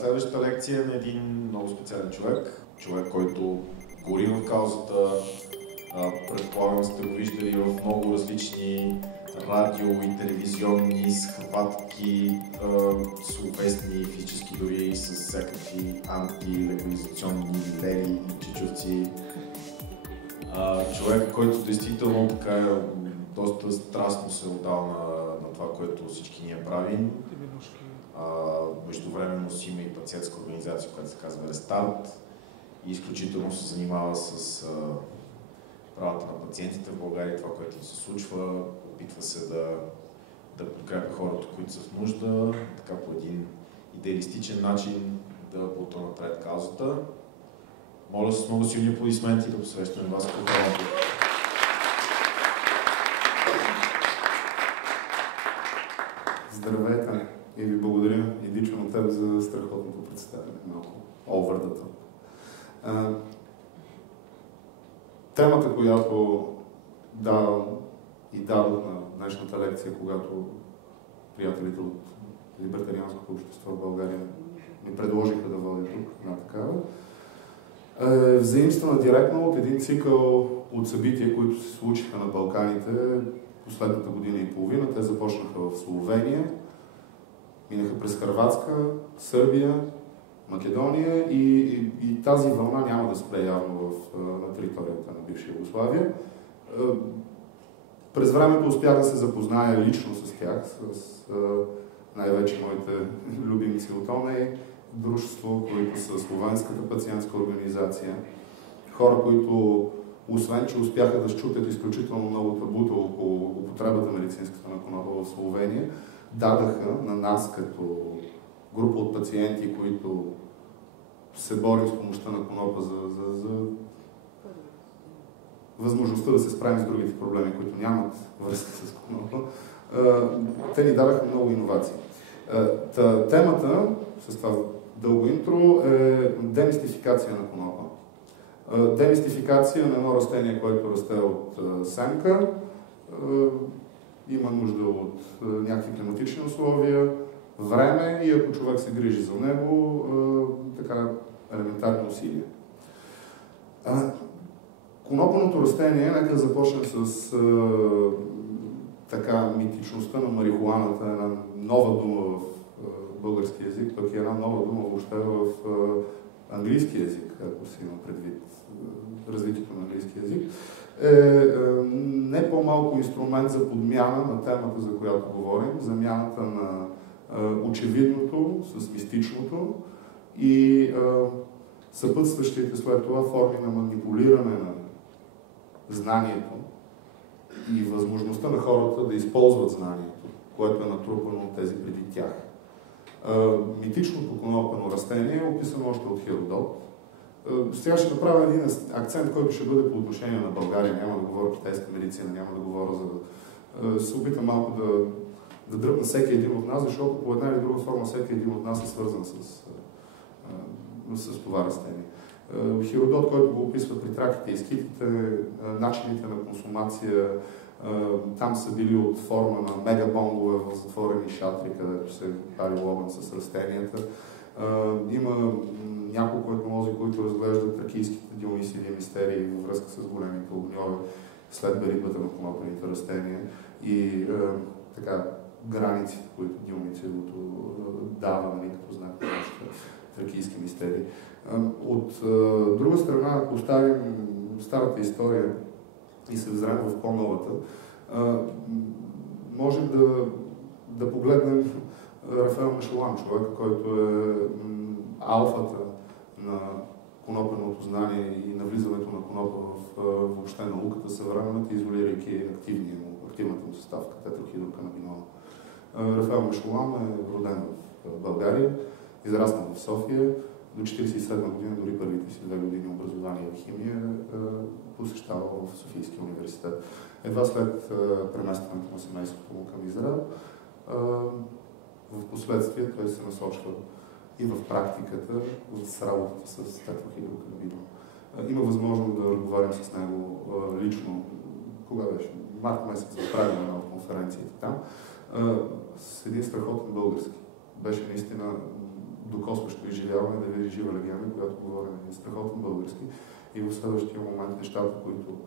Следващата лекция е на един много специален човек, който гори в каузата. Предполагам сте го виждали в много различни радио и телевизионни схватки, словесни, физически, дори с всякакви антилегализационни лели и чичовци. Човек, който действително така доста страстно се отдал на това, което всички ние правим. Междувременно си има и пациентска организация, която се казва Рестарт, и изключително се занимава с правата на пациентите в България, това, което им се случва, опитва се да подкрепя хората, които са в нужда, така по един идеалистичен начин да потъна напред каузата. Моля с много силни аплодисменти да посрещаме вас като хора. Здравейте и ви благодаря и лично от теб за страхотното представяне. Малко over the top. Темата, която дадох на днешната лекция, когато приятелите от либертарианското общество в България ми предложиха да водя тук една такава, е взаимствана директно от един цикъл от събития, които се случиха на Балканите последната година и половина. Те започнаха в Словения, минаха през Хърватска, Сърбия, Македония и тази вълна няма да спре явно на територията на бивша Югославия. През времето успях да се запозная лично с тях, с най-вече моите любимци от ОНЕ, дружество, които са Словенската пациентска организация. Хора, които освен, че успяха да счупят изключително много табута около употребата на медицинската на конопа в Словения, дадаха на нас като група от пациенти, които се борим с помощта на конопа за възможността да се справим с другите проблеми, които нямат връзка с конопа. Те ни дадаха много иновации. Темата, с това дълго интро, е демистификация на конопа. Демистификация на едно растение, което расте от семка, има нужда от някакви климатични условия, време и ако човек се грижи за него, така елементарни усилия. Конопаното растение, нека да започнем с така митичността на марихуаната, една нова дума в български език, пък е една нова дума въобще в английски език, ако си има предвид развитието на английски език, е не по-малко инструмент за подмяна на темата, за която говорим, замяната на очевидното с мистичното и съпътстващите след това форми на манипулиране на знанието и възможността на хората да използват знанието, което е натрупано от тези преди тях. Митичното конопено растение е описано още от Херодот. Сега ще направя един акцент, който ще бъде по отношение на България. Няма да говоря китайска медицина, няма да говоря за... се опитам малко да дръпна всеки един от нас, защото по една или друга форма всеки един от нас е свързан с това растение. Херодот, който го описва при траките и скитите, начините на консумация, там са били от форма на мегабонгове в затворени шатри, където се пари огън с растенията. Има няколко етнолози, които разглеждат тракийските Дионисиеви мистерии във връзка с големите огньове след беритбата на конопените растения и така границите, които Дионисиевото дава, нали, като знак на нашите тракийски мистерии. От друга страна, ако оставим старата история и се взрем в по-новата, можем да погледнем Рафаел Мишелан, човек, който е алфата на конопеното знание и навлизането на конопа в въобще науката съвременната, изолирайки активната му съставка, тетрахидроканабинола. Рафаел Мишелан е роден в България, израснал в София, до 1947 година, дори първите си 2 години образование в химия, посещавал в Софийския университет. Едва след преместването на семейството му към Израел, в последствие той се насочва и в практиката с работата с тетрахидроканабинол. Има възможност да разговарям с него лично, кога беше? Март месец правим една от конференциите там, с един страхотен български. Беше наистина докосващо изживяване да види жива легенда, която говори на страхотен български и в следващия момент нещата, които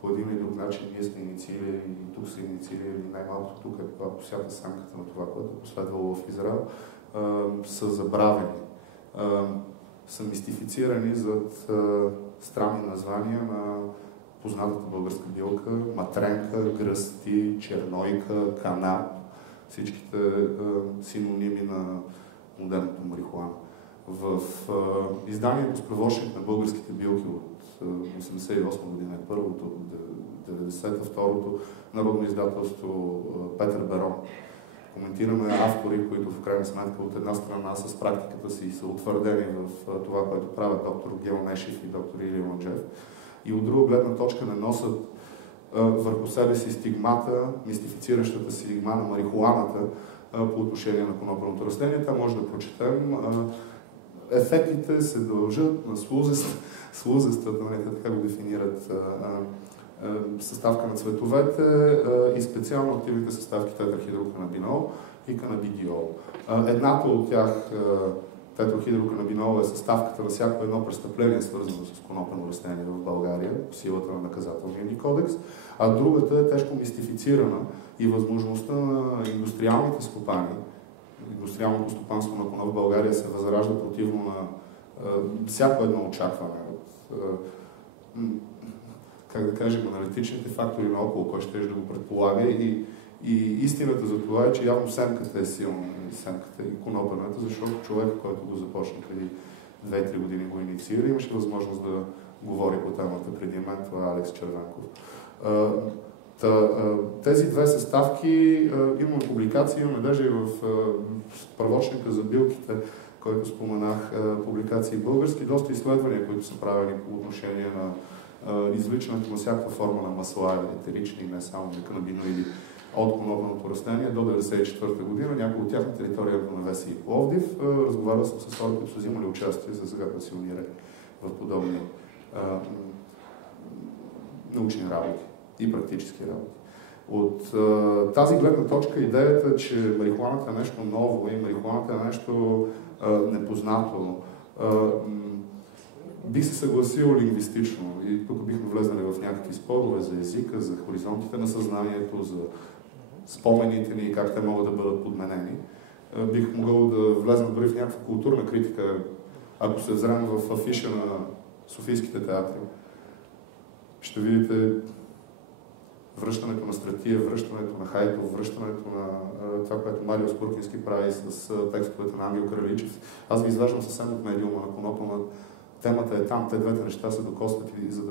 по един или друг начин ние сме инициирали и тук са инициирали, най-малкото тук е това посята сянката на това, което е последвало в Израел, са забравени, са мистифицирани зад странни названия на познатата българска билка, матренка, гръсти, чернойка, канап, всичките синоними на модерната марихуана. В изданието Справочник на българските билки от 1988 година е първото, от 90-та, второто народно издателство Петър Берон. Коментираме автори, които в крайна сметка от една страна с практиката си са утвърдени в това, което правят доктор Гео Нешев и доктор Илия Манджев. И от друга гледна точка не носят върху себе си стигмата, мистифициращата стигма на марихуаната по отношение на конопелното растение. Там може да прочетем. Ефектите се дължат на слузестата, така го дефинират, съставка на цветовете и специално активните съставки тетрахидроканабинол и канабидиол. Едната от тях, тетрахидроканабинол, е съставката на всяко едно престъпление, свързано с конопено растение в България, по силата на наказателния ни кодекс, а другата е тежко мистифицирана и възможността на индустриалните стопани, индустриалното стопанство на коноп в България се възражда противно на всяко едно очакване от, как да кажем, аналитичните фактори наоколо, кой ще да го предполага и истината за това е, че явно семката е силна, семката и конопената, защото човек, който го започна преди 2-3 години го инициира, имаше възможност да говори по темата преди мен, това е Алекс Червенков. Тези две съставки, имаме публикации, имаме даже и в справочника за билките, който споменах, публикации български, доста изследвания, които са правени по отношение на извличането на всякаква форма на масла, етерични, не само на канабиноиди, от конопеното растение до 1994 година. Някои от тях на територията на Веси и Пловдив. Разговарял съм с хора, които са взимали участие за сега пенсионирани в подобни научни работи и практически работи. От тази гледна точка идеята, че марихуаната е нещо ново и марихуаната е нещо непознато, бих се съгласил лингвистично и тук бихме влезнали в някакви спорове за езика, за хоризонтите на съзнанието, за спомените ни и как те могат да бъдат подменени. Бих могъл да влезна дори в някаква културна критика, ако се взрем в афиша на софийските театри. Ще видите връщането на Стратия, връщането на Хайтов, връщането на това, което Марио Спуркински прави с текстовете на Ангел Краличев. Аз ви изваждам съвсем от медиума на конопелна. Темата е там, те двете неща се докосват и за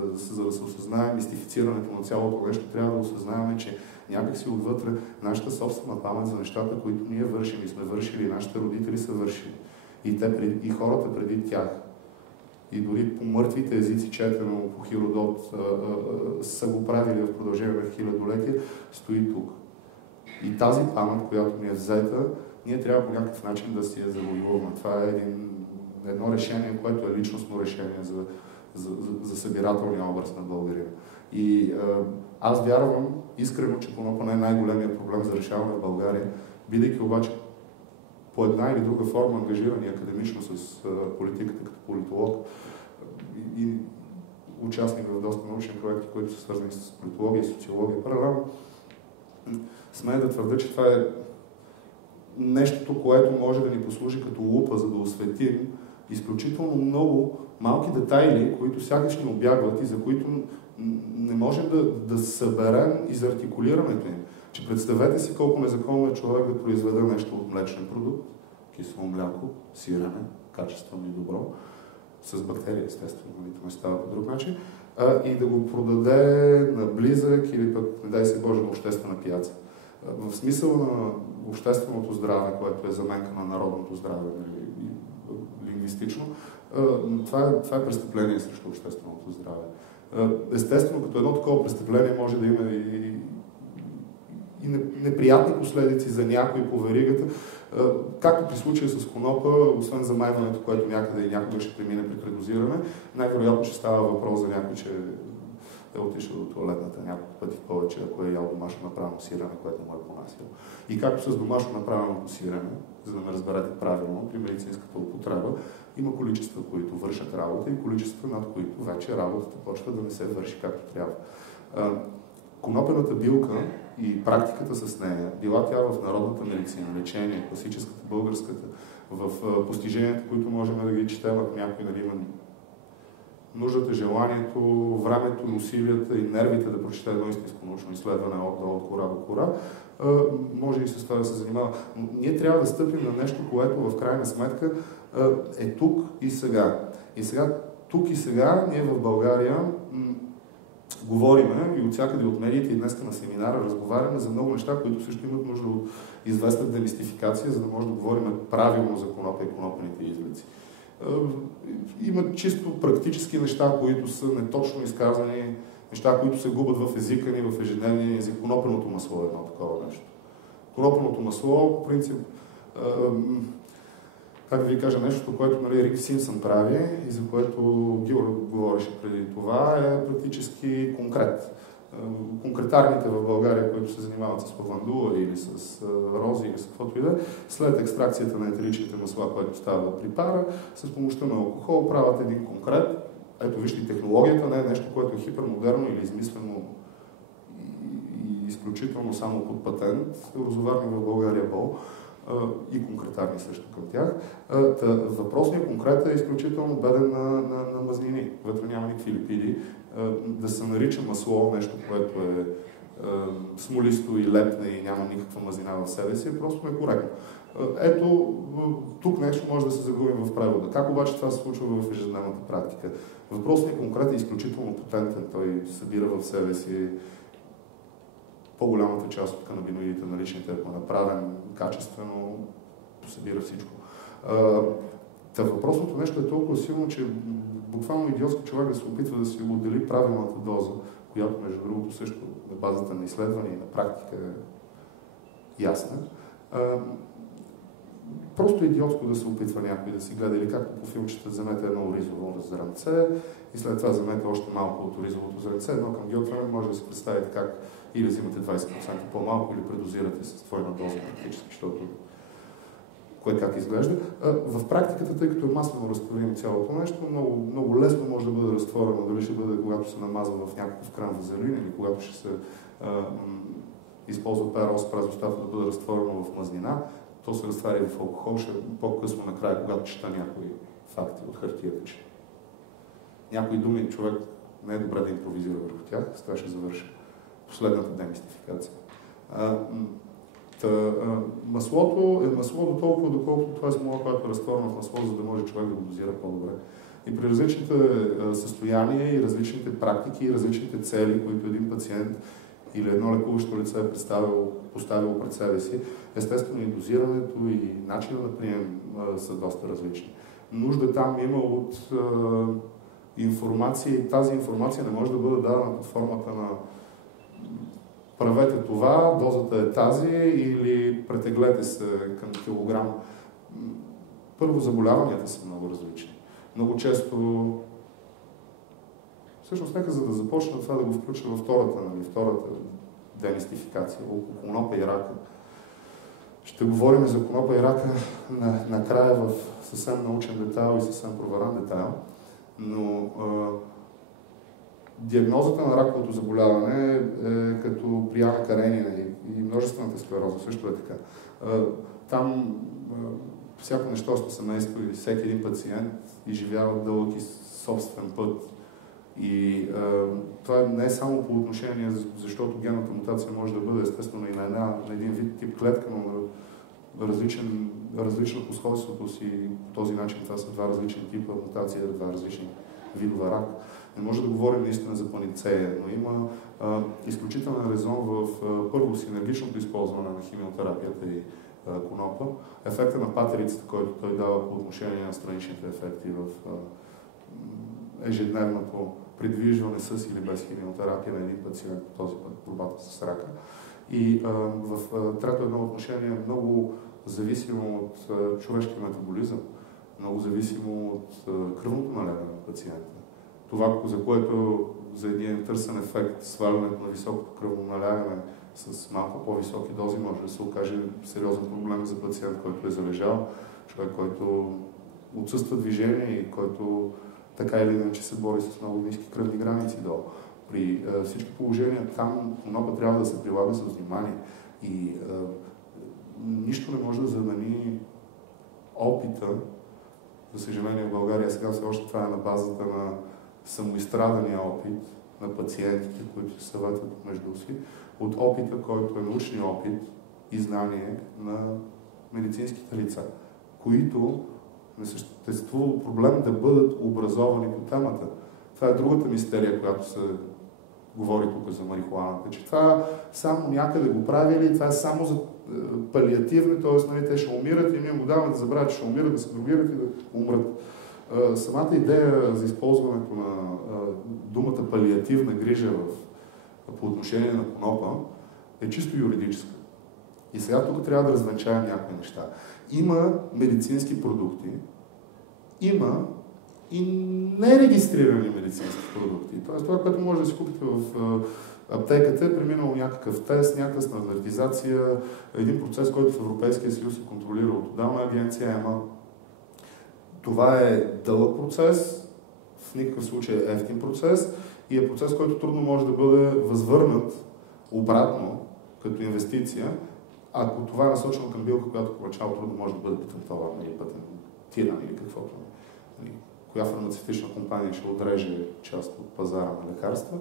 да се осъзнаем мистифицирането на цялото нещо, трябва да осъзнаем, че някакси отвътре нашата собствена памет за нещата, които ние вършим и сме вършили, нашите родители са вършили. И хората преди тях. И дори по мъртвите езици, четено по Хиродот, са го правили в продължение на хилядолетия, стои тук. И тази памет, която ни е взета, ние трябва по някакъв начин да си я завоюваме. Това е едно решение, което е личностно решение за събирателния образ на българина. И аз вярвам искрено, че конопа не е най-големият проблем за решаване в България, бидейки обаче по една или друга форма ангажирани академично с политиката като политолог и участник в доста научни проекти, които са свързани с политология и социология. Паралелно смея да твърда, че това е нещото, което може да ни послужи като лупа, за да осветим изключително много малки детайли, които сякаш ни обягват и за които не можем да съберем из артикулирането им. Че представете си колко незаконно е човек да произведе нещо от млечен продукт, кисело мляко, сирене, качествено и добро, с бактерии, естествено, това не става по друг начин, и да го продаде на близък или пък, не дай се Боже, на обществена пияца. В смисъл на общественото здраве, което е заменка на народното здраве, лингвистично, това е престъпление срещу общественото здраве. Естествено, като едно такова престъпление може да има и неприятни последици за някои по веригата, както при случая с конопа, освен замайването, което някъде и някога ще премине при предозиране, най-вероятно ще става въпрос за някой, че е отишъл до туалетната няколко пъти повече, ако е ял домашно направено сирене, което му е понасил. И както с домашно направеното сирене, за да ме разберете правилно, при медицинската употреба, има количества, които вършат работа и количества, над които вече работата почва да не се върши както трябва. Конопената билка и практиката с нея, била тя в народната медицина, лечение, класическата, българската, в постиженията, които можем да ги четем, ако някой има нуждата, желанието, времето, усилията и нервите да прочете едно истинско научно изследване от кора до кора, може и с това да се занимава. Но ние трябва да стъпим на нещо, което в крайна сметка е тук и сега. И сега, тук и сега, ние в България говориме и от всякъде от медиите и днес на семинара разговаряме за много неща, които също имат нужда от известна демистификация, за да може да говорим правилно за конопа и конопените излици. Има чисто практически неща, които са неточно изказани, неща, които се губят в езика ни, в ежедневния език. Конопеното масло е едно такова нещо. Конопеното масло, по принцип, как да ви кажа, нещо, което Рик Симпсън прави и за което Гил говореше преди това, е практически конкрет. Конкретарните в България, които се занимават с лавандула или с рози или с каквото и да, след екстракцията на етеричните масла, което става при пара, с помощта на алкохол правят един конкрет. Ето вижте, технологията не е нещо, което е хипермодерно или измислено и изключително само под патент. Розоварни в България бол и конкретарни също към тях. Въпросният конкрет е изключително беден на мазнини. Вътре няма никакви липиди. Да се нарича масло, нещо, което е смолисто и лепне и няма никаква мазнина в себе си, е просто некоректно. Ето, тук нещо може да се загубим в превода. Как обаче това се случва в ежедневната практика? Въпросният конкрет е изключително потентен. Той събира в себе си по-голямата част от канабиноидите наличните, ако е направен качествено, събира всичко. Въпросното нещо е толкова силно, че буквално идиотски човек да се опитва да си отдели правилната доза, която между другото също на базата на изследване и на практика е ясна. Просто идиотско да се опитва някой да си гледа, или както по филмчета, вземете едно оризово зрънце и след това вземете още малко от оризовото зрънце, едно към гилтване, може да си представите как или взимате 20% по-малко, или предозирате с двойна доза практически, защото кое как изглежда. В практиката, тъй като е маслено разтворимо цялото нещо, много лесно може да бъде разтворено, дали ще бъде когато се намазва в някакъв крем вазелин или когато ще се използва перос през устата да бъде разтворено в мазнина, то се разтваря в алкохол, ще по-късно накрая, когато чета някои факти от хартията, че някои думи човек не е добре да импровизира върху тях, с това ще завърша последната демистификация. Маслото е масло до толкова, доколкото това е смола, която е разтворена в масло, за да може човек да го дозира по-добре. И при различните състояния и различните практики и различните цели, които един пациент или едно лекуващо лице е поставило пред себе си, естествено и дозирането и начинът на прием са доста различни. Нужда там има от информация и тази информация не може да бъде дадена под формата на правете това, дозата е тази или претеглете се към килограм. Първо, заболяванията са много различни. Много често, всъщност нека за да започна това да го включа във втората демистификация, около конопа и рака. Ще говорим за конопа и рака накрая в съвсем научен детайл и съвсем проверен детайл, но диагнозата на раковото заболяване е като при Ана Каренина и множествената склероза също е така. Там всяко нещостно семейство и всеки един пациент изживява дълъг и собствен път. И това не е само по отношение, защото генната мутация може да бъде естествено и на един вид тип клетка, но на различно по сходството си. По този начин това са два различни типа мутации, два различни видове рак. Не може да говорим наистина за паницея, но има изключителен резон в първо синергичното използване на химиотерапията и конопа. Ефекта на патерицата, който той дава по отношение на страничните ефекти в ежедневното придвижване с или без химиотерапия на един пациент, този път борбата с рака. И в трето едно отношение много зависимо от човешкия метаболизъм, много зависимо от кръвното налягане на пациента. Това, за един търсен ефект, свалянето на високото кръвоналягане с малко по-високи дози може да се окаже сериозен проблем за пациент, който е залежал, човек, който отсъства движение и който така или иначе се бори с много ниски кръвни граници долу. При всички положения там конопа трябва да се прилага с внимание и нищо не може да замени опита. За съжаление в България сега все още това е на базата на самоизстрадания опит на пациентите, които се съветват между си, от опита, който е научния опит и знание на медицинските лица, които не съществува проблем да бъдат образовани по темата. Това е другата мистерия, която се говори тук за марихуаната, че това само някъде го правили, това е само за палиативни, т.е. нали, те ще умират и ние му даваме да забравят, че ще умират, да се дрогират и да умрат. Самата идея за използването на думата палиативна грижа по отношение на конопа е чисто юридическа. И сега тук трябва да развенчаем някои неща. Има медицински продукти, има и нерегистрирани медицински продукти. Тоест това, което може да си купите в аптеката, е преминало някакъв тест, някаква стандартизация, един процес, който в Европейския съюз се контролира от отделна агенция ЕМА. Това е дълъг процес, в никакъв случай е евтин процес и е процес, който трудно може да бъде възвърнат обратно като инвестиция, ако това е насочено към билка, която поначало трудно може да бъде патентована или патентирана или каквото. Коя фармацевтична компания ще отреже част от пазара на лекарства,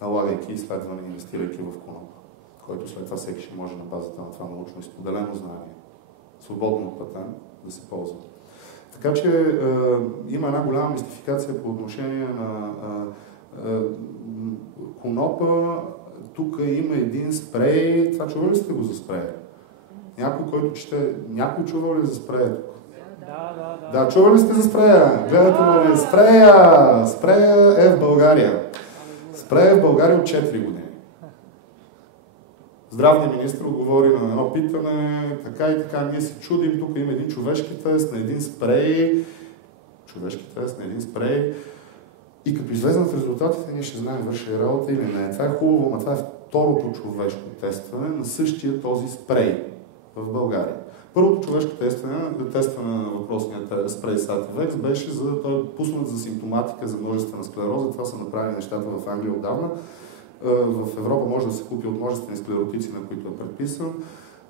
налагайки изследване, инвестирайки в конопа, който след това всеки ще може на базата на това научно изподелено знание, свободно от патент, да се ползва. Така че има една голяма мистификация по отношение на конопа. Тук има един спрей. Това чува ли сте го за спрея? Някой, който чете... Някой чува ли за спрея тук? Да, чува ли сте за спрея? Гледате ли? Спрея! Спрея е в България. Спрея е в България от 4 години. Здравният министр отговори на едно питане, така и така, ние се чудим, тук има един човешки тест на един спрей. Човешки тест на един спрей. И като излезнат резултатите, ние ще знаем върши работа или не. Това е хубаво, но това е второто човешко тестване на същия този спрей в България. Първото човешко тестване на въпросния спрей Sativex беше той пуснат за симптоматика за множествена склероза. Това са направили нещата в Англия отдавна. В Европа може да се купи от множествени склеротици, на които е предписан.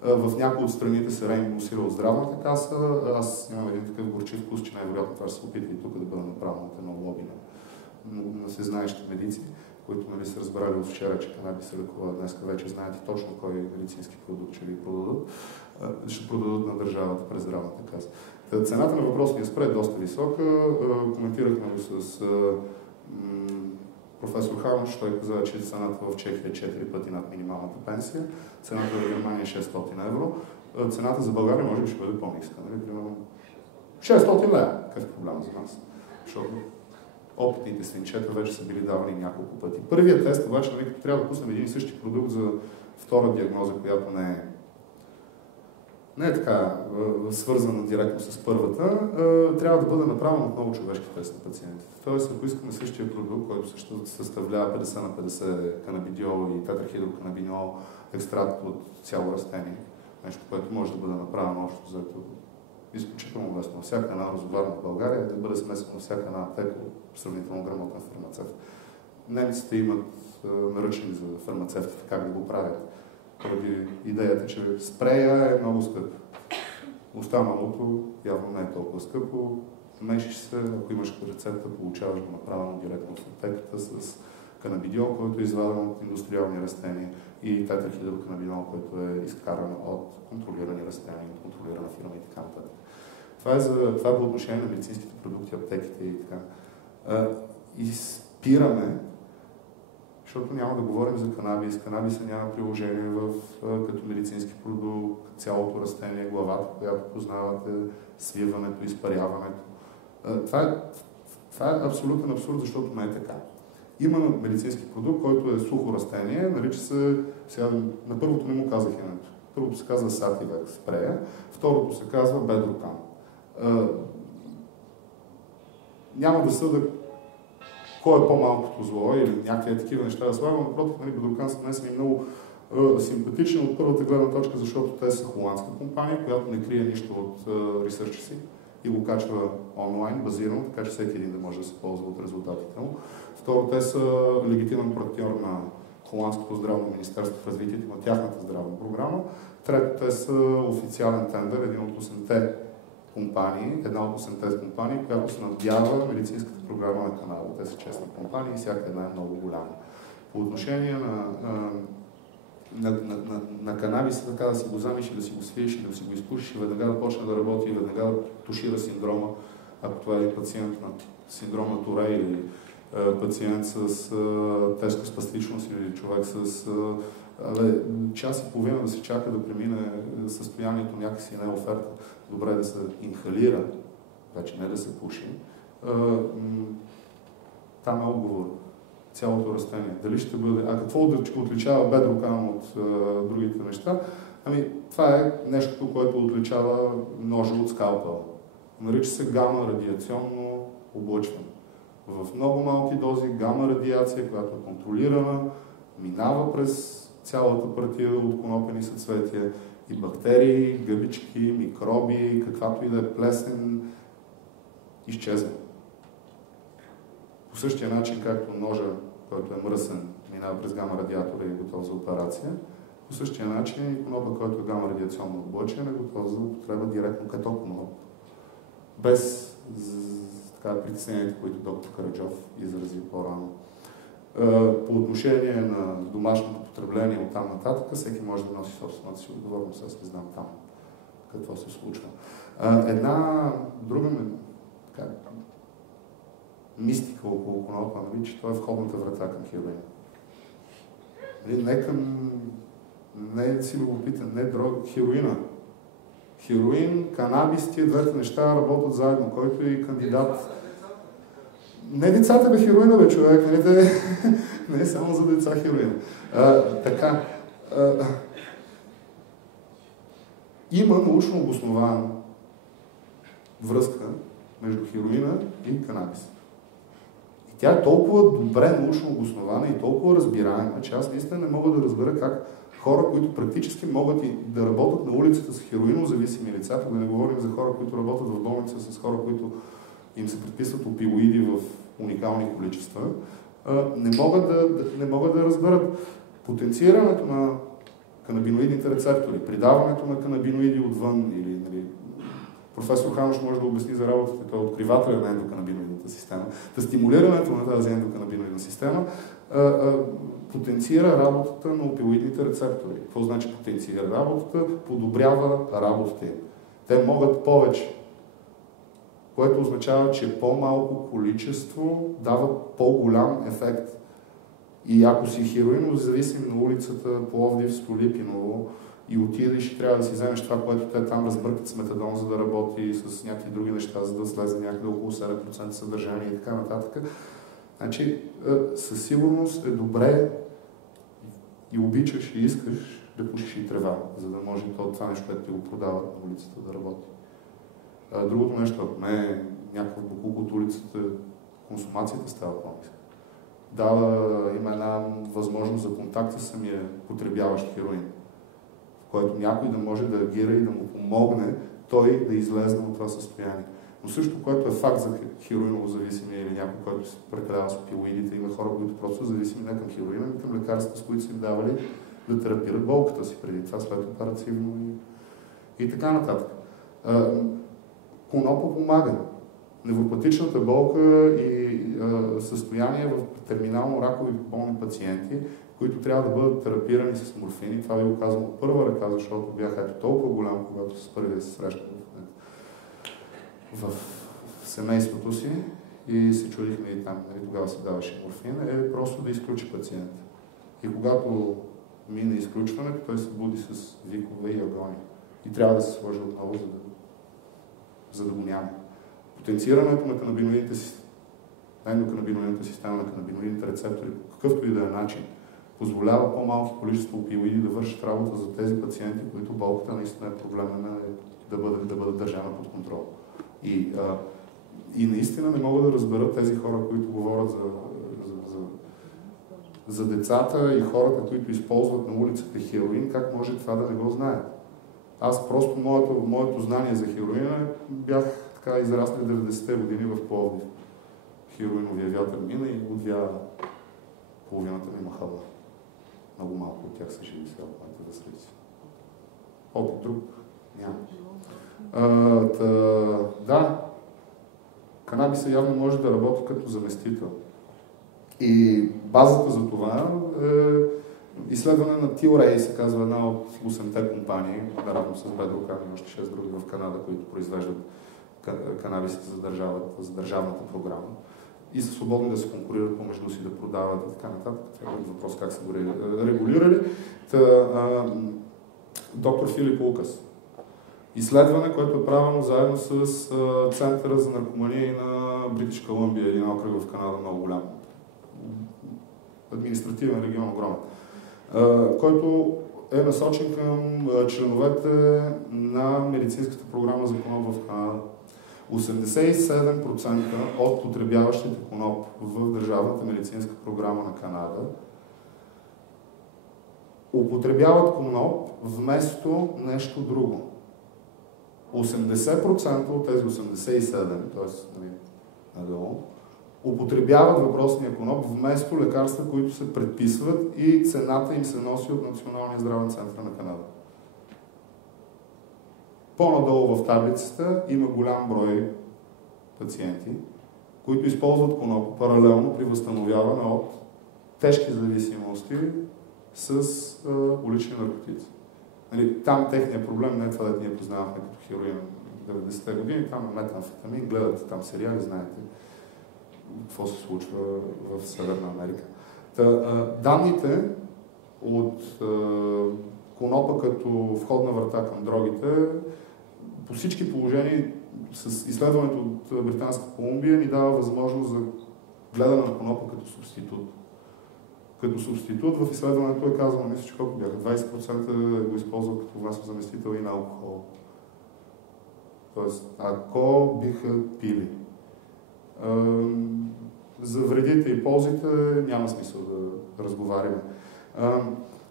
В някои от страните се реимбурсира от здравната каса. Аз имам един такъв горчив вкус, че най-вероятно това ще се опита и тук да бъде направено от едно лоби на всезнаещи медици, които нали, са разбрали от вчера, че канаби се лекува. Днес вече знаете точно кой медицински продукт ще ви продадат. Ще продадат на държавата през здравната каса. Цената на въпросния спрей е доста висока. Коментирахме го с професор Хармаш. Той каза, че цената в Чехия е 4 пъти над минималната пенсия. Цената в Германия е 600 евро. Цената за България може би ще бъде по-ниска. Нали? Примерно 600 лева. Какъв е проблем за нас? Защото опитните свинчета вече са били давани няколко пъти. Първият тест обаче, нали, като трябва да пуснем един и същи продукт за втора диагноза, която не е така свързана директно с първата, трябва да бъде направен отново човешки тест на пациентите. Тоест, ако искаме същия продукт, който също съставлява 50 на 50 канабидиол и тетрахидроканабинол, екстракт от цяло растение, нещо, което може да бъде направено общо взето изключително лесно. Всяка една розоварна в България да бъде смесена всяка една аптека от сравнително грамотен фармацевт. Немците имат наръчени за фармацевтите как да го правят. Поради идеята, че спрея е много скъп. Останалото явно не е толкова скъпо. Мешиш се, ако имаш рецепта, получаваш го направено директно в аптеката с канабидиол, който е изваден от индустриални растения и тетрахидроканабинол, който е изкаран от контролирани растения, от контролирана фирма и така нататък. Това е по отношение на медицинските продукти, аптеките и така. И спираме, защото няма да говорим за канабис. Канабиса няма приложение като медицински продукт, цялото растение, главата, която познавате, свиването, изпаряването. Това е абсолютен абсурд, защото не е така. Има медицински продукт, който е сухо растение, нарича се, сега на първото не му казах името. Първото се казва Sativex спрея, второто се казва Bedrocan. Няма да съда кой е по-малкото зло или някакви такива неща да слагам. Напротив, нали, Badoocan са ми много симпатични от първата гледна точка, защото те са холандска компания, която не крие нищо от ресърча си и го качва онлайн, базирано, така че всеки един да може да се ползва от резултатите му. Второ, те са легитимен партньор на Холандското здравно министерство в развитието на тяхната здравна програма. Трето, те са официален тендер, една от 8-те компании, която се надява медицинската програма на канала. Те са честни компании и всяка една е много голяма. По отношение на канабиса, така да си го вземеш и да си го свиеш и да си го изпушиш и веднага да почне да работи и веднага да тушира синдрома, ако това е пациент на синдром на Туре или пациент с тежка спастичност или човек с час и половина да се чака да премине състоянието някакси не е оферта. Добре да се инхалира, вече не да се пуши. Там е отговор. Цялото растение. Дали ще бъде... А какво отличава Badoocan от другите неща? Ами, това е нещо, което отличава ножа от скалпел. Нарича се гама-радиационно облъчване. В много малки дози гама-радиация, която е контролирана, минава през цялата партия от конопени съцветия и бактерии, гъбички, микроби, каквато и да е плесен, изчезва. По същия начин, както ножа, който е мръсен, минава през гама-радиатора и е готов за операция, по същия начин и конопа, който е гама-радиационно облъчен, е готов за употреба директно като коноп. Без притесненията, които доктор Караджов изрази по-рано. По отношение на домашното потребление от там нататък, всеки може да носи собствената си отговорност, аз не знам там какво се случва. Една друга мистика около конопа, нали, че това е входната врата към хероина. Не си любопитен, не дрог, хероина. Хероин, канабис, тия двете неща работят заедно, който е кандидат. Не децата бе хероина, бе, човек, не е само за деца хероина. Така. Има научно обоснована връзка между хероина и канабис. И тя е толкова добре научно обоснована и толкова разбираема, че аз наистина не мога да разбера как хора, които практически могат и да работят на улицата с хероинозависими лица, да не говорим за хора, които работят в болница с хора, които им се предписват опиоиди в уникални количества, не могат да разберат потенцирането на канабиноидните рецептори, придаването на канабиноиди отвън или професор Хануш може да обясни за работата, той е откривателя на ендоканабиноидната система. Стимулирането на тази ендоканабиноидна система потенцира работата на опиоидните рецептори. Какво значи потенцира работата? Подобрява работата им. Те могат повече, което означава, че по-малко количество дава по-голям ефект. И ако си хероинозависим на улицата Пловдив, Столипиново и отидеш и трябва да си вземеш това, което те там разбъркат с метадон, за да работи, с някакви други неща, за да слезе някъде около 7% съдържание и така нататък, значи със сигурност е добре и обичаш и искаш да пушиш и трева, за да може това нещо, което ти го продават на улицата, да работи. Другото нещо, ако не е някакъв буклук от улицата, консумацията става по-ниска. Има една възможност за контакт с самия потребяващ хероин, в който някой да може да агира и да му помогне той да излезе от това състояние. Но също, което е факт за хероиново зависими или някой, който се прекалява с опиоидите, има хора, които просто са зависими не към хероина, но към лекарства, с които са им давали да терапират болката си преди това, след оперативно и така нататък. Конопа помага. Невропатичната болка и състояние в терминално ракови болни пациенти, които трябва да бъдат терапирани с морфини. Това ви го казвам от първа ръка, защото бях толкова голям, когато с първия се срещах в семейството си и се чудихме и там, тогава се даваше морфин, е просто да изключи пациента. И когато мине изключването, той се буди с викове и агони. И трябва да се сложи отново, за да го няма. Потенцирането на ендоканабиноидната система, на канабиноидните рецептори, по какъвто и да е начин, позволява по-малки количества опиоиди да вършат работа за тези пациенти, които болката наистина е проблемна да бъде държана под контрол. И наистина не мога да разбера тези хора, които говорят за за децата и хората, които използват на улицата хероин, как може това да не го знаят? Аз просто, моето знание за хероина бях така израсли 90-те години в Пловдив. Хероиновия вятър мина и отвя половината ми махала. Много малко от тях са живи сега в моите възрасти. Опит друг няма. Да, канабиса явно може да работи като заместител. И базата за това е изследване на Tilray, се казва една от 8-те компании, наравно с Bedrock и още 6 други в Канада, които произвеждат канабисите за държавната програма и са свободни да се конкурират помежду си, да продават и така нататък. Това е въпрос как са го регулирали. Доктор Филип Лукас. Изследване, което е правено заедно с Центъра за наркомания на Бритиш Колумбия, един окръг в Канада, много голям. Административен регион огромен, който е насочен към членовете на медицинската програма за коноп в Канада. 87% от потребяващите коноп в държавната медицинска програма на Канада употребяват коноп вместо нещо друго. 80% от тези 87%, т.е. надолу, употребяват въпросния коноп вместо лекарства, които се предписват и цената им се носи от Националния здравен център на Канада. По-надолу в таблицата има голям брой пациенти, които използват коноп паралелно при възстановяване от тежки зависимости с улични наркотици. Там техният проблем не е това, да ние познавахме като хероин в 90-те години, там е метамфетамин, гледате там сериали, знаете какво се случва в Северна Америка. Данните от конопа като входна врата към другите, по всички положения с изследването от Британска Колумбия ни дава възможност за гледане на конопа като субститут. Като субститут в изследването е казано, мисля, че колко бяха, 20% го използва като властно заместител и на алкохол. Тоест, ако биха пили. За вредите и ползите няма смисъл да разговаряме.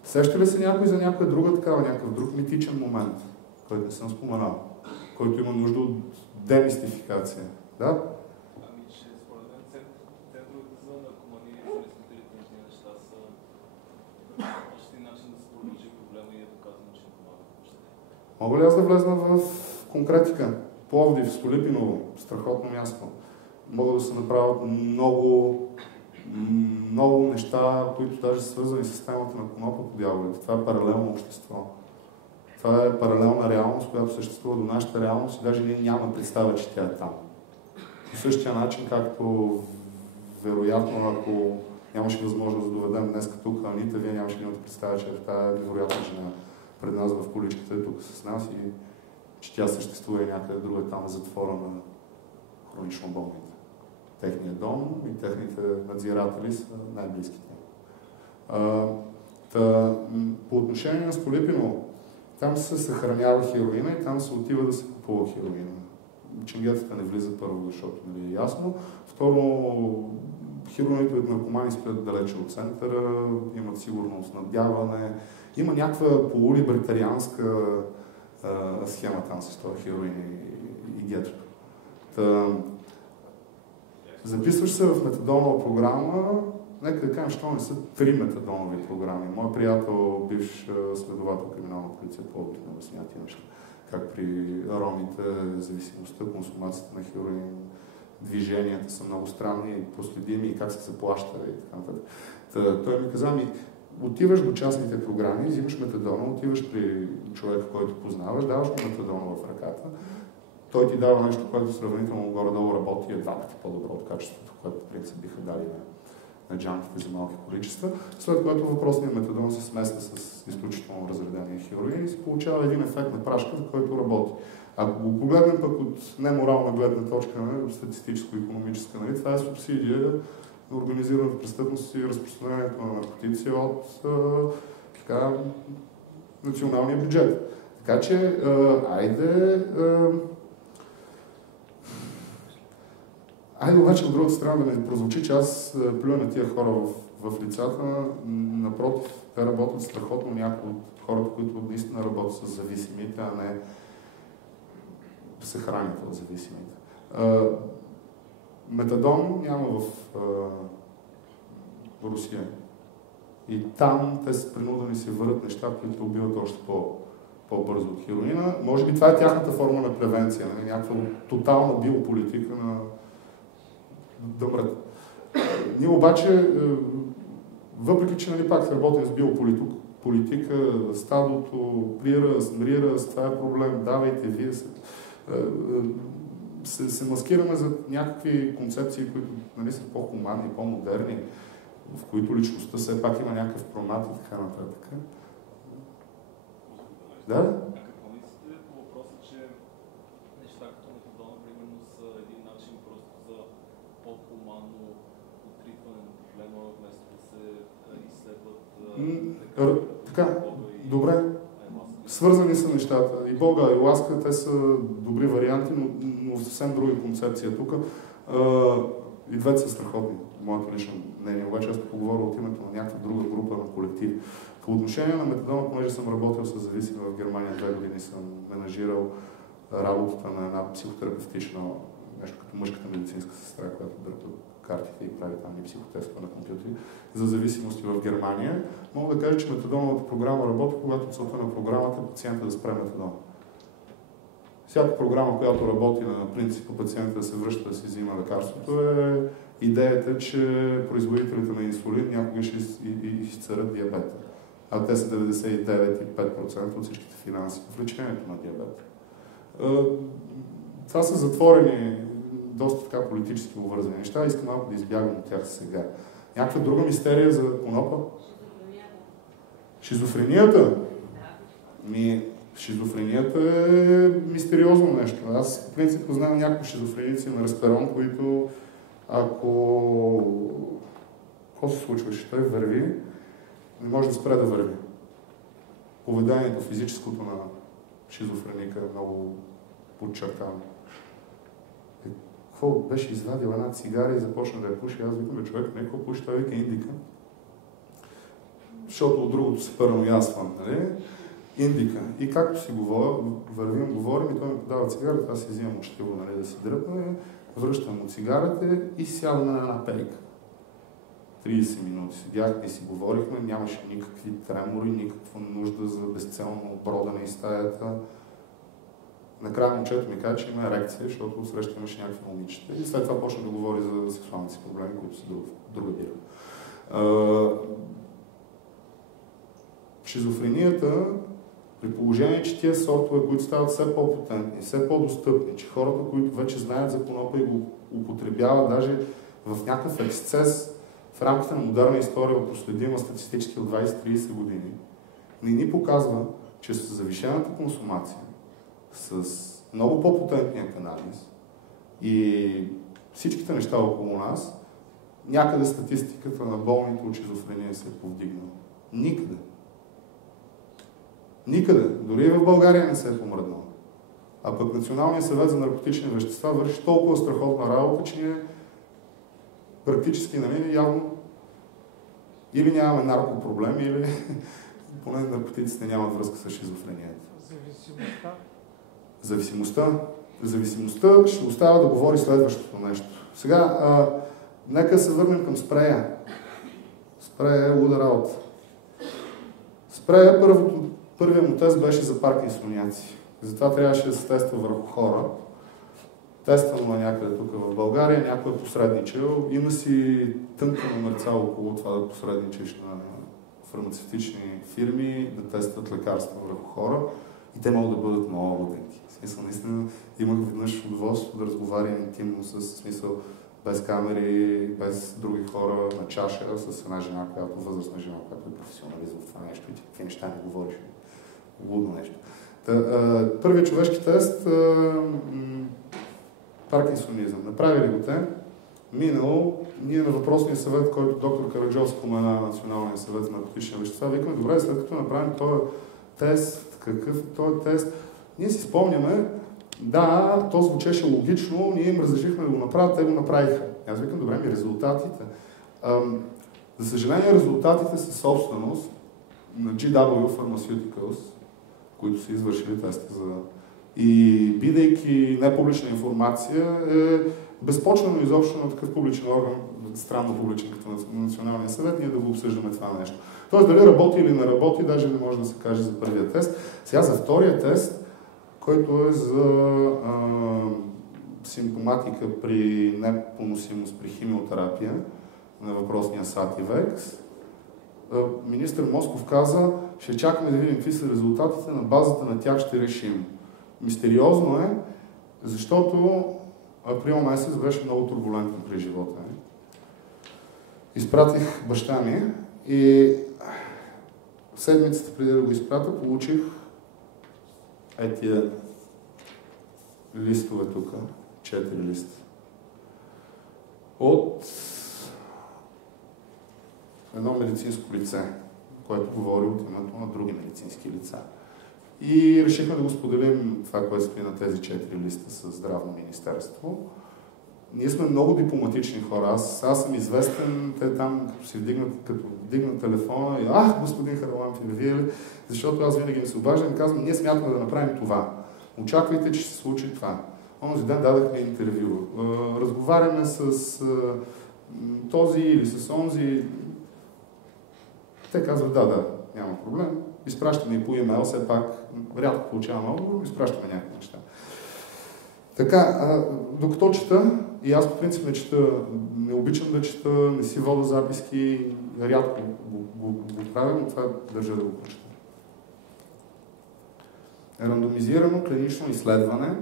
Сеща ли се някой за някоя друга такава, някакъв друг митичен момент, който не съм споменал, който има нужда от демистификация? Да? Ами, че според мен центровете за наркомания и измерителите на тези неща са още начин да се продължи проблема и е доказано, че не помага. Мога ли аз да влезна в конкретика? Пловдив, Столипиново, страхотно място. Могат да се направят много неща, които даже са свързани с темата на конопа по дяволите. Това е паралелно общество. Това е паралелна реалност, която съществува до нашата реалност и даже ние нямаме представа, че тя е там. По същия начин, както вероятно, ако нямаше възможност да доведем днес тук Анита, вие нямаше да имате представа, че тази невероятна жена пред нас в количката е тук с нас и че тя съществува и някъде друга там затвора на хронично болните. Техният дом и техните надзиратели са най-близките. По отношение на Столипиново, там се съхранява хероина и там се отива да се купува хероина. Ченгетата не влиза първо, защото нали е ясно. Второ, хероиновите наркомани спят далече от центъра, имат сигурно снабдяване. Има някаква полулибертарианска схема там с това хероин и гетото. Записваш се в метадонова програма, нека да кажем, що не са 3 метадонови програми. Мой приятел, бивш следовател криминална полиция, по-обикновено да обяснява тия неща. Как при ромите, зависимостта, консумацията на хероин, движенията са много странни и проследими и как се заплаща и така нататък. Той ми каза, отиваш до частните програми, взимаш метадона, отиваш при човека, който познаваш, даваш му метадона в ръката, той ти дава нещо, което сравнително горе-долу работи и е 2 пъти по-добро от качеството, което в принцип биха дали на джанките за малки количества, след което въпросният метадон се смесва с изключително разредения хероин и се получава един ефект на прашка, който работи. Ако го погледнем пък от неморална гледна точка, статистическо-икономическа, това е субсидия на организираната престъпност и разпространението на наркотици от националния бюджет. Така че, айде обаче от другата страна да не прозвучи, че аз плюя на тия хора в в лицата. Напротив, те работят страхотно, някои от хората, които наистина работят с зависимите, а не се хранят от зависимите. Метадон няма в Русия. И там те са принудени се върнат неща, които убиват още по-бързо от хероина. Може би това е тяхната форма на превенция, някаква тотална биополитика на да мрат. Ние обаче, въпреки че пак работим с биополитика, стадото, приръст, мриръст, това е проблем, давайте вие се маскираме за някакви концепции, които са по-хуманни, по-модерни, в които личността все пак има някакъв промат и така нататък. Да? А какво мислите по въпроса, че неща като метадон, примерно, са един начин просто за по-хуманно отритване на проблема, вместо да се изследват така, добре. Свързани са нещата. И Бога, и ласка, те са добри варианти, но съвсем друга концепция тук. И двете са страхотни, моето лично мнение. Обаче аз поговоря от името на някаква друга група на колектив. По отношение на метадона, понеже съм работил с зависими в Германия 2 години, съм менажирал работата на една психотерапевтична, нещо като мъжката медицинска сестра, която дърпа картите и прави там и психотества на компютри за зависимости в Германия. Мога да кажа, че метадоновата програма работи, когато целта на програмата е пациента да спре метадон. Всяка програма, която работи на принципа пациента да се връща да си взима лекарството, е идеята, че производителите на инсулин някога ще изцарят диабета. А те са 99,5% от всичките финанси в лечението на диабета. Това са затворени, доста така политически обвързани неща. Искам малко да избягам от тях сега. Някаква друга мистерия за конопа? Шизофренията? Шизофренията е мистериозно нещо. Аз в принцип познавам някакви шизофреници на Расперон, които ако... Какво се случваше? Той върви, не може да спре да върви. Поведението физическото на шизофреника е много подчертано. Какво беше извадил една цигара и започна да я пуши? Аз викам, човек, не какво пуши, той вика индика. Защото от другото се параноясвам, нали? Индика. И както си говорим, и той ми подава цигарата, аз си взимам учтиво, нали, да си дръпна, връщам му цигарата и сядам на една пейка. 30 минути седяхме и си говорихме, нямаше никакви тремори, никаква нужда за безцелно бродане из стаята. Накрая момчето ми каза, че има ерекция, защото среща имаше някакви момичета. И след това почна да говори за сексуалните си проблеми, които са друга бира. Шизофренията, при положение, че тия сортове, които стават все по-потентни, все по-достъпни, че хората, които вече знаят за конопа и го употребяват даже в някакъв ексцес в рамките на модерна история, проследима статистически от 20-30 години, не ни показва, че с завишената консумация, с много по-потентния канабис и всичките неща около нас, някъде статистиката на болните от шизофрения се е повдигнала. Никъде. Никъде. Дори и в България не се е помръднал. А пък Националният съвет за наркотични вещества върши толкова страхотна работа, че ние практически явно или нямаме наркопроблем, или поне наркотиците нямат връзка с шизофренията. Зависимостта ще остава да говори следващото нещо. Сега, нека се върнем към спрея. Спрея е луда работа. Спрея, първият му тест беше за паркинсоняци. Затова трябваше да се тества върху хора. Тествано на някъде тук в България, някой е посредничал. Има си тънка номерца около това да посредничиш на фармацевтични фирми, да тестват лекарства върху хора. И те могат да бъдат много луденки. В смисъл, наистина, имах веднъж удоволствие да разговарям интимно с смисъл без камери, без други хора на чаша, с една жена, която възрастна жена, която е професионалист в това нещо и ти какви неща не говориш. Лудно нещо. Първият човешки тест паркинсонизъм. Направили го те. Минало, ние на въпросния съвет, който доктор Караджов спомена на Националния съвет за наркотични вещества, викаме, добре, след като направим този тест, какъв е този тест, ние си спомняме, да, то звучеше логично, ние им разрешихме да го направят, те го направиха. Аз викам, добре, резултатите. За съжаление, резултатите са собственост на GW Pharmaceuticals, които са извършили теста за... И бидейки непублична информация, е безпочвено изобщо на такъв публичен орган, странно публичен като Националния съвет, ние да го обсъждаме това нещо. Тоест дали работи или не работи, даже не може да се каже за първия тест. Сега за втория тест, който е за симптоматика при непоносимост при химиотерапия на въпросния Sativex, министър Москов каза, ще чакаме да видим какви са резултатите, на базата на тях ще решим. Мистериозно е, защото април месец беше много турбулентен при живота ми. Изпратих баща ми и седмицата преди да го изпратя, получих тия листове тук, 4 листа, от едно медицинско лице, което говори от името на други медицински лица. И решихме да го споделим това, което стои на тези 4 листа с Здравно министерство. Ние сме много дипломатични хора. Аз съм известен, те там, като вдигнат телефона и господин Харалампи, вие ли? Защото аз винаги ми се обаждам и казвам, ние смятаме да направим това. Очаквайте, че ще се случи това. Онзи ден дадахме интервю. Разговаряме с този или с онзи. Те казват, да, няма проблем. Изпращаме и по имейл, все пак рядко получаваме отговор, изпращаме някакви неща. Така, докато чета, и аз по принцип не чета, не обичам да чета, не си вода записки, рядко го правя, но това държа да го прочета. Рандомизирано клинично изследване,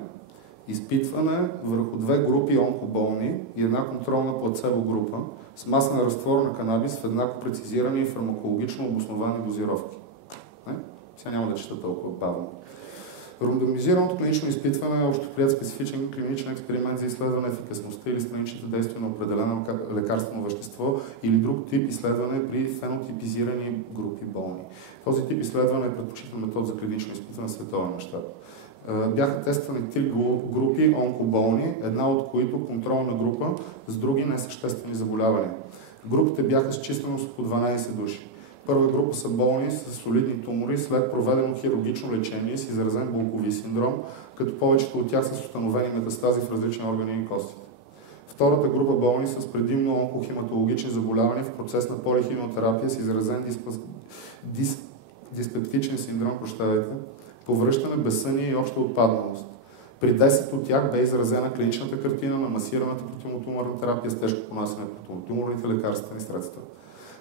изпитване върху 2 групи онкоболни и една контролна плацебо група с масен разтвор на канабис в еднакво прецизирани и фармакологично обосновани дозировки. Сега няма да чета толкова бавно. Рандомизираното клинично изпитване е общоприет специфичен клиничен експеримент за изследване ефикасността или страничните действия на определено лекарствено вещество или друг тип изследване при фенотипизирани групи болни. Този тип изследване е предпочитан метод за клинично изпитване в световен мащаб. Бяха тествани 3 групи онкоболни, една от които контролна група с други несъществени заболявания. Групите бяха с численост по 12 души. Първа група са болни с солидни тумори след проведено хирургично лечение с изразен болкови синдром, като повечето от тях са с установени метастази в различни органи и костите. Втората група болни с предимно онкохематологични заболявания в процес на полихимиотерапия с изразен диспептичен синдром, повръщане, безсъние и обща отпадналост. При 10 от тях бе изразена клиничната картина на масираната противотуморна терапия с тежко понасене на противотуморните лекарствени средства.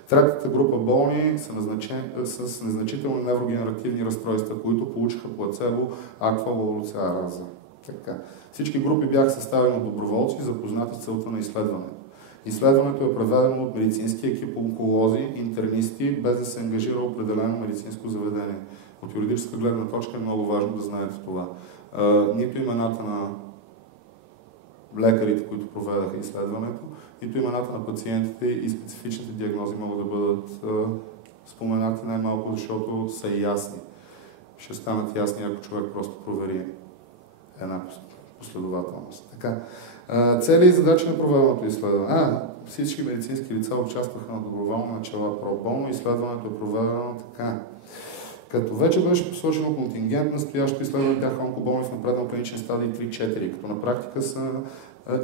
Третата група болни са с незначителни неврогенеративни разстройства, които получиха плацебо, аква, лолуцеараза. Всички групи бяха съставени от доброволци, запознати с целта на изследването. Изследването е проведено от медицински екип, онколози, интернисти, без да се ангажира определено медицинско заведение. От юридическа гледна точка е много важно да знаете това. Нито имената на лекарите, които проведаха изследването, нито имената на пациентите и специфичните диагнози могат да бъдат споменати най-малко, защото са ясни. Ще станат ясни, ако човек просто провери една последователност. Така. Цели и задачи на проведеното изследване. Всички медицински лица участваха на доброволна начала проболно. Изследването е проведено така. Като вече беше посочено контингент, настоящото изследване бяха онкоболни в напреднал клиничен стадий 3-4, като на практика са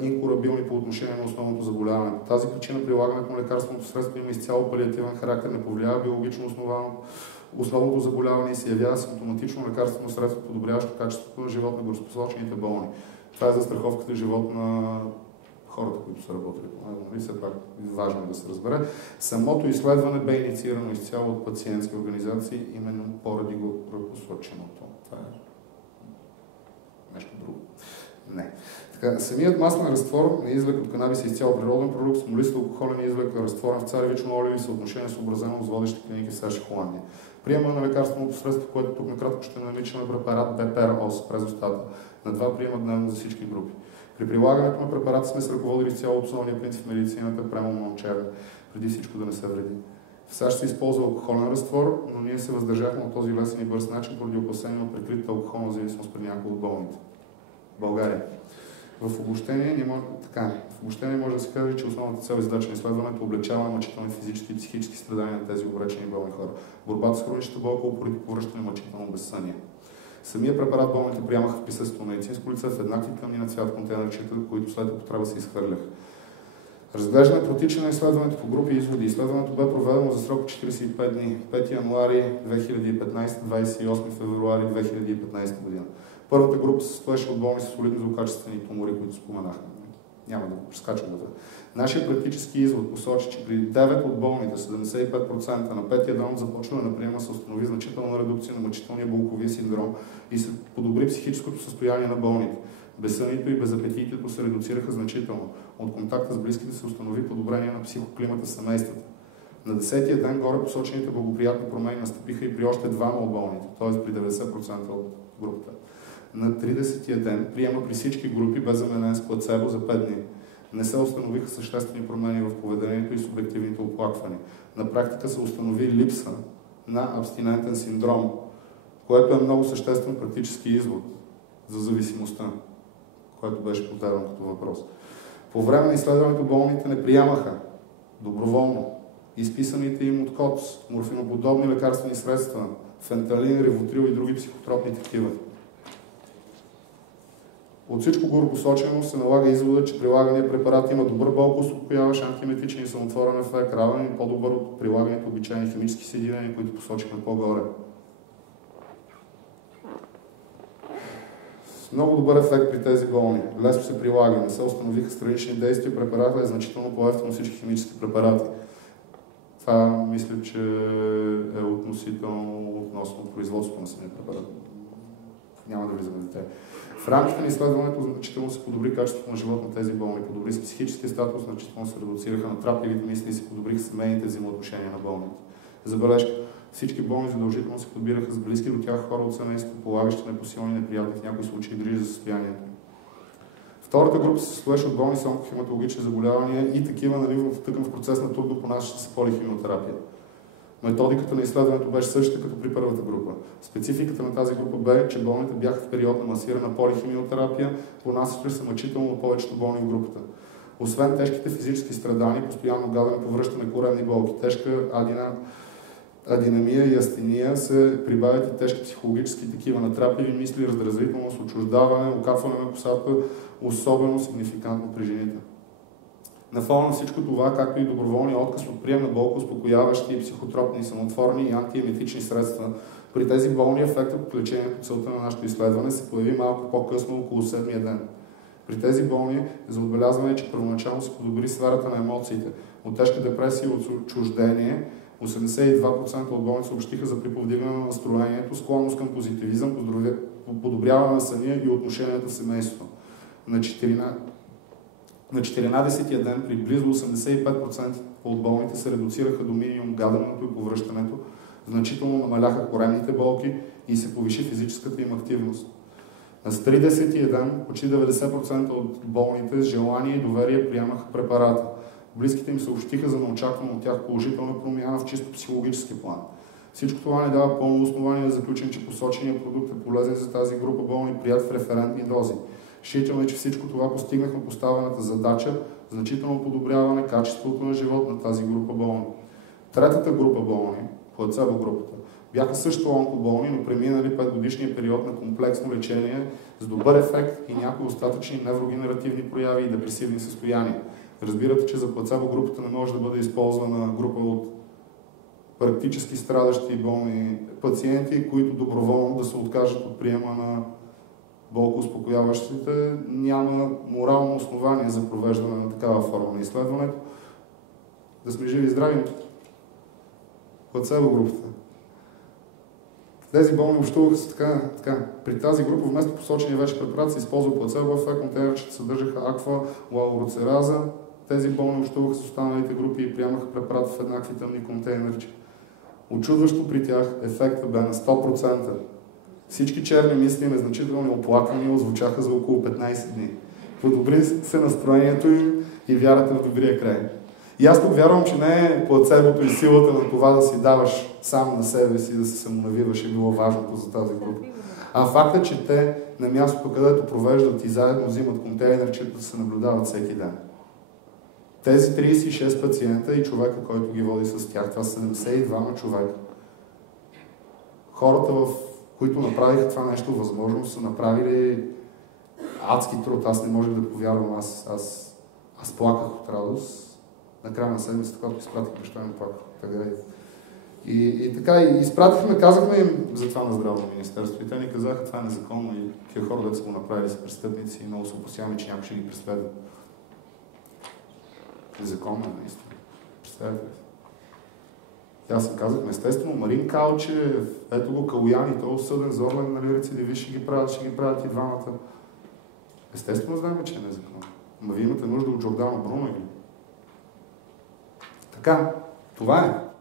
инкурабилни по отношение на основното заболяване. По тази причина прилагането на лекарственото средство има изцяло палиативен характер, не повлиява биологично основното заболяване и се явява симптоматично лекарствено средство, подобряващо качеството на живот на горепосочените болни. Това е застраховката живот на хората, които са работили по него. Все пак важно е да се разбере. Самото изследване бе инициирано изцяло от пациентски организации, именно поради го посоченото. Това е нещо друго. Не. Така, самият маслен разтвор на излък от канабис е изцяло природен продукт, смолист алкохолен излък, разтворен в царевично олио и съотношение съобразено с водещи клиники в САЩ и Холандия. Приема на лекарственото средство, което тук накратко ще наричаме препарат БПР-ОС през устата, на 2 приема дневно за всички групи. При прилагането на препарата сме се ръководили с цяло основния принцип в медицината прямо момчера, преди всичко да не се вреди. В САЩ се използва алкохолен разтвор, но ние се въздържахме от този лесен и бърз начин поради опасение от прикритата алкохолна зависимост при някои от болните. България. В обобщение може да се каже, че основната цел и задача на изследването е облегчаване на мъчителни физически и психически страдания на тези обречени болни хора. Борбата с хроничната болка упорито повръщане мъчително безсъние. Самия препарат болните приемаха в присъствието на медицинско лице в еднакви тъмни на цвят контейнерчета, които след употреба се изхвърляха. Разглеждане протичане на изследването по групи и изводи. Изследването бе проведено за срок 45 дни, 5 януари 2015, 28 февруари 2015 година. Първата група се състоеше от болни с солидни злокачествени тумори, които споменахме. Няма да го прескачам това. Нашия практически извод посочи, че при 9 от болните, 75% на 5-я ден от започване на приема се установи значителна редукция на мъчителния болковия синдром и се подобри психическото състояние на болните. Безсънието и безапетитието се редуцираха значително. От контакта с близките се установи подобрение на психоклимата в семействата. На 10-я ден горе посочените благоприятни промени настъпиха и при още 2 от болните, т.е. при 90% от групата. На 30-я ден приема при всички групи бе заменен с плацебо за 5 дни. Не се установиха съществени промени в поведението и субективните оплаквания. На практика се установи липса на абстинентен синдром, което е много съществен практически извод за зависимостта, което беше поставено като въпрос. По време на изследването болните не приемаха доброволно изписаните им от КОЦ, морфиноподобни лекарствени средства, фенталин, ривотрил и други психотропни такива. От всичко горепосочено се налага извода, че прилагания препарат има добър болкоуспокояващ, антиеметичен и самотворен ефект, равен и по-добър от прилагането обичайни химически съединения, които посочихме по-горе. Много добър ефект при тези болни. Лесно се прилага, не се установиха странични действия, препаратът е значително по-евтин от всички химически препарати. Това мисля, че е относително относно производството на самия препарат. Няма да влизаме в детайли. В рамките на изследването значително се подобри качеството на живот на тези болни, подобри се психическия статус, значително се редуцираха натрапливите мисли и се подобриха семейните взаимоотношения на болните. Забележка. Всички болни задължително се подбираха с близки до тях хора от семейството, полагащи непосилни, неприятни в някои случаи грижи за състоянието. Втората група се състоеше от болни с онкохематологични заболявания и такива на ниво тъкан в процес на трудно понасяща се полихимиотерапия. Методиката на изследването беше същата като при първата група. Спецификата на тази група бе, че болните бяха в период на масирана полихимиотерапия, понасяща се мъчително на повечето болни в групата. Освен тежките физически страдания, постоянно гадане, повръщане, коремни болки, тежка адинамия и астения, се прибавят и тежки психологически такива, натрапливи мисли, раздразнителност, отчуждаване, окапване на косата, особено сигнификантно при жените. На фона на всичко това, както и доброволния отказ от прием на болкоуспокояващи, психотропни, самотворни и антиеметични средства, при тези болни ефектът от лечението, целта на нашето изследване, се появи малко по-късно, около 7-я ден. При тези болни за отбелязване е, че първоначално се подобри сферата на емоциите. От тежка депресия и отчуждение 82% от болните съобщиха за приповдигане на настроението, склонност към позитивизъм, подобряване на съня и отношенията в семейството. На 14-я ден при близо 85% от болните се редуцираха до минимум гаденето и повръщането, значително намаляха коремните болки и се повиши физическата им активност. На 30-я ден почти 90% от болните с желание и доверие приемаха препарата. Близките им съобщиха за неочаквана от тях положителна промяна в чисто психологически план. Всичко това не дава пълно основание да заключим, че посоченият продукт е полезен за тази група болни, прият в референтни дози. Считаме, че всичко това постигнахме поставената задача, значително подобряване качеството на живот на тази група болни. Третата група болни, плацебо групата, бяха също онкоболни, но преминали 5-годишния период на комплексно лечение с добър ефект и някои остатъчни неврогенеративни прояви и депресивни състояния. Разбирате, че за плацебо групата не може да бъде използвана група от практически страдащи и болни пациенти, които доброволно да се откажат от приема на болкоуспокояващите. Няма морално основание за провеждане на такава форма на изследването. Да сме живи и здрави. Плацебо групата. Тези болни общуваха с така. При тази група вместо посочения вече препарат се използва плацебо ефект, контейнерчета съдържаха аква лауроцераза. Тези болни общуваха с останалите групи и приемаха препарат в еднакви тъмни контейнерчи. Очудващо при тях ефектът бе на 100%. Всички черни мисли и незначителни оплаквания озвучаха за около 15 дни. Подобри се настроението им и вярата в добрия край. И аз тук вярвам, че не е плацебото и силата на това да си даваш сам на себе си, да се самонавиваш е било важното за тази група. А факта, че те на мястото, където провеждат и заедно взимат контейнерчета, се наблюдават всеки ден. Тези 36 пациента и човека, който ги води с тях, това са 72 човека. Хората, които направиха това нещо възможно, са направили адски труд. Аз не можех да повярвам. Аз плаках от радост. Накрая на седмицата, когато изпратих баща ми, плаках. И така, изпратихме, казахме им за това на Здравно министерство. И те ни казаха, това е незаконно и тия хора, да са го направили, са престъпници и много се опасяваме, че някой ще ги преследва. Незаконно е, наистина. Представете ли? Аз им казахме, естествено, Марин Калчев, ето го Калуян и той е осъден за Орлен, нали, рецидивист, ще ги правят и двамата. Естествено знаем, че е незаконно. Ама вие имате нужда от Джордано Бруно или? Така, това е.